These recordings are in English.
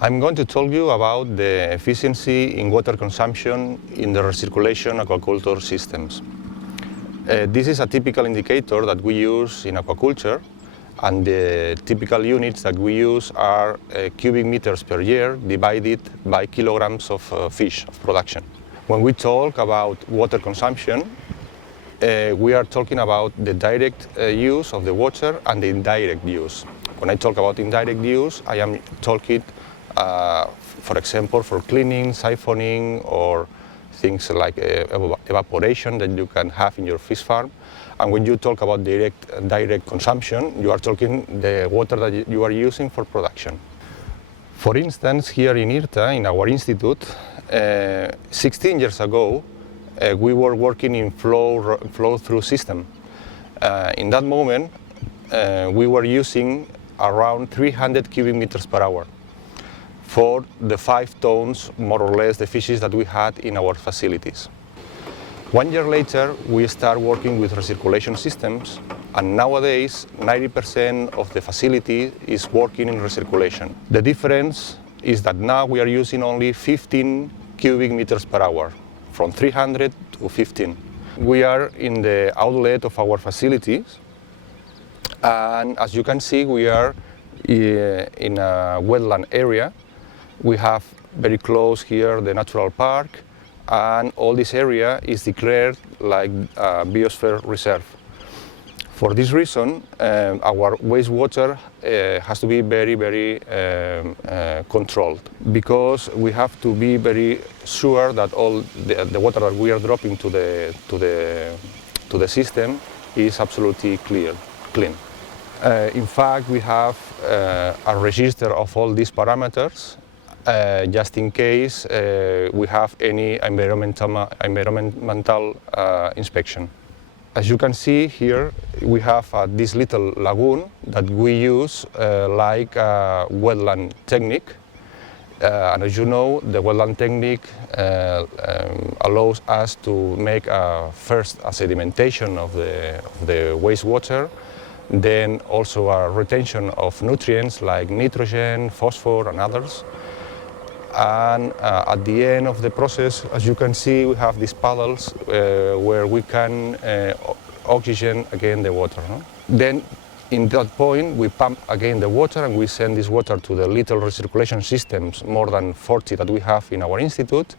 I'm going to tell you about the efficiency in water consumption in the recirculation aquaculture systems. This is a typical indicator that we use in aquaculture, and the typical units that we use are cubic meters per year divided by kilograms of fish of production. When we talk about water consumption, we are talking about the direct use of the water and the indirect use. When I talk about indirect use, I am talking, for example, for cleaning, siphoning, or things like evaporation that you can have in your fish farm. And when you talk about direct consumption, you are talking the water that you are using for production. For instance, here in IRTA, in our institute, 16 years ago, we were working in flow-through system. In that moment, we were using around 300 cubic meters per hour for the 5 tons, more or less, the fishes that we had in our facilities. 1 year later, we start working with recirculation systems, and nowadays 90% of the facility is working in recirculation. The difference is that now we are using only 15 cubic meters per hour, from 300 to 15. We are in the outlet of our facilities, and as you can see, we are in a wetland area. We have very close here the natural park, and all this area is declared like a biosphere reserve. For this reason, our wastewater has to be very controlled, because we have to be very sure that all the water that we are dropping to the system is absolutely clean. In fact, we have a register of all these parameters, just in case we have any environmental inspection. As you can see here, we have this little lagoon that we use like a wetland technique. And as you know, the wetland technique allows us to make first a sedimentation of the wastewater, then also a retention of nutrients like nitrogen, phosphorus, and others. And at the end of the process, as you can see, we have these paddles where we can oxygen again the water. No? Then, in that point, we pump again the water, and we send this water to the little recirculation systems, more than 40 that we have in our institute.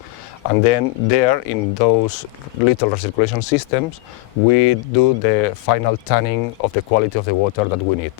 And then there, in those little recirculation systems, we do the final tanning of the quality of the water that we need.